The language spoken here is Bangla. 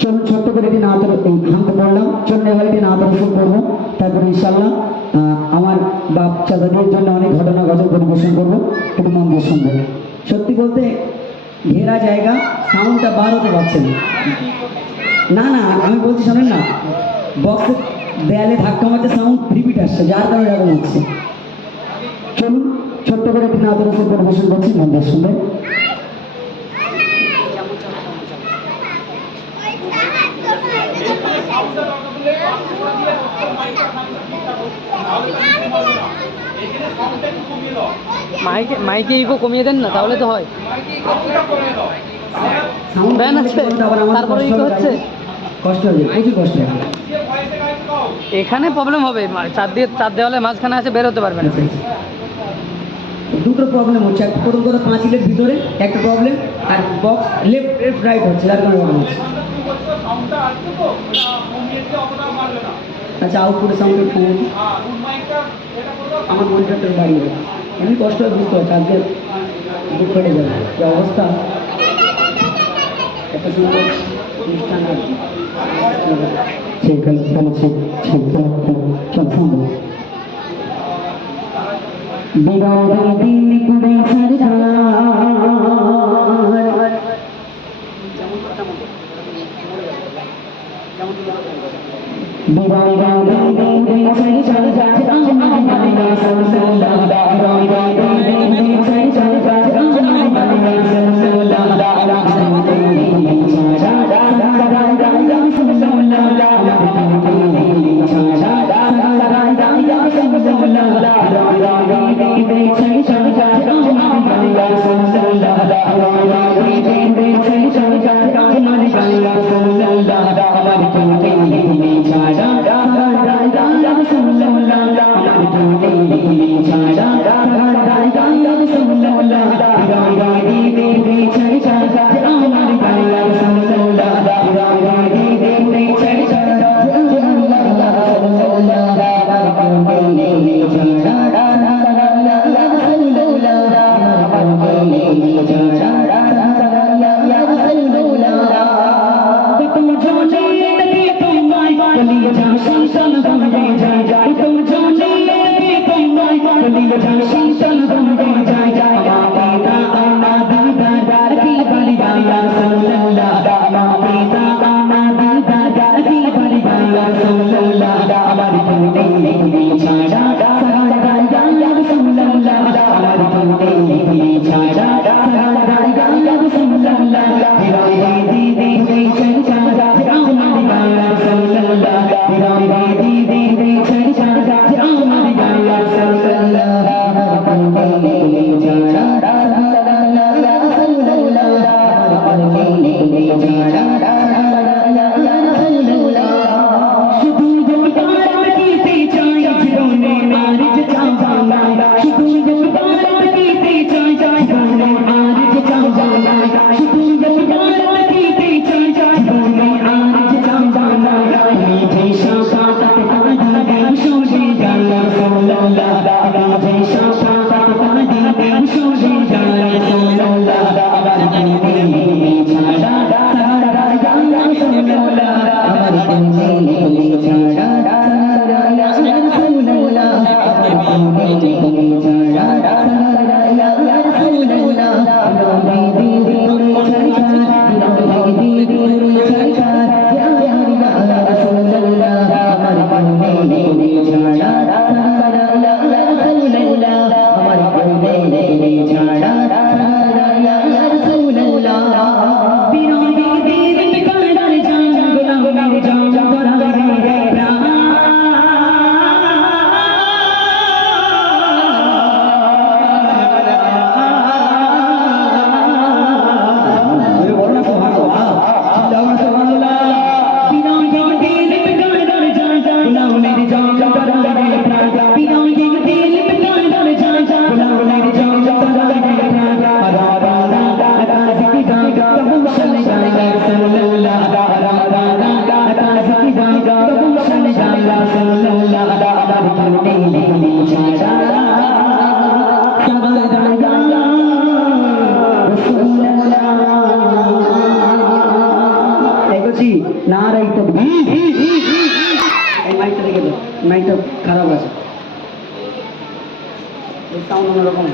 চলুন ছোট্ট করে একটি নাত হামতে পড়লাম, চলুন এবার একটি নাত শুরু করবো, তারপরে ইনশাল্লাহ আমার বাপ চাচাদের জন্য অনেক ঘটনা গজল পরিবেশন করবো, একটু মন দিয়ে শুনবো। সত্যি বলতে ঘেরা জায়গা, সাউন্ডটা বার হতে পারছে না, না আমি বলছি শোনেন না, বক্সের দেয়ালে ধাক্কা মারতে সাউন্ড রিপিট আসছে, যার কারণে এরকম হচ্ছে। চলুন ছোট্ট করে একটি নাত পরিবেশন করছি, মন দিয়ে শুনবেন। মাইকে ইকো কমিয়ে দেন না, তাহলে তো হয়। ব্যান আছে তারপরে ইকো হচ্ছে, কষ্ট হবে, প্রচুর কষ্ট হবে। এখানে প্রবলেম হবে, চার দেওয়ালে মাঝখানে আছে, বের হতে পারবে না। দুটো প্রবলেম হচ্ছে, একটা প্রথম কথা পাঁচিলের ভিতরে একটা প্রবলেম, আর বক্স লেফট রাইট হচ্ছে, যার কারণে প্রবলেম হচ্ছে। আচ্ছা আউটপুটে সাউন্ড আমার মনিটরটা বাড়িয়ে দেবে, এমনি কষ্ট হয় বুঝতে পারছি, আজকে দুঃখ ফেটে যাবে যে অবস্থা। একটা সুন্দর অনুষ্ঠান ঠিক বিরোধী দিন কুড়ে বলছি নারাই তাকবীর। এই মাইকটা দেখে দাও, মাইকটা খারাপ আছে, সাউন্ড অন্যরকম।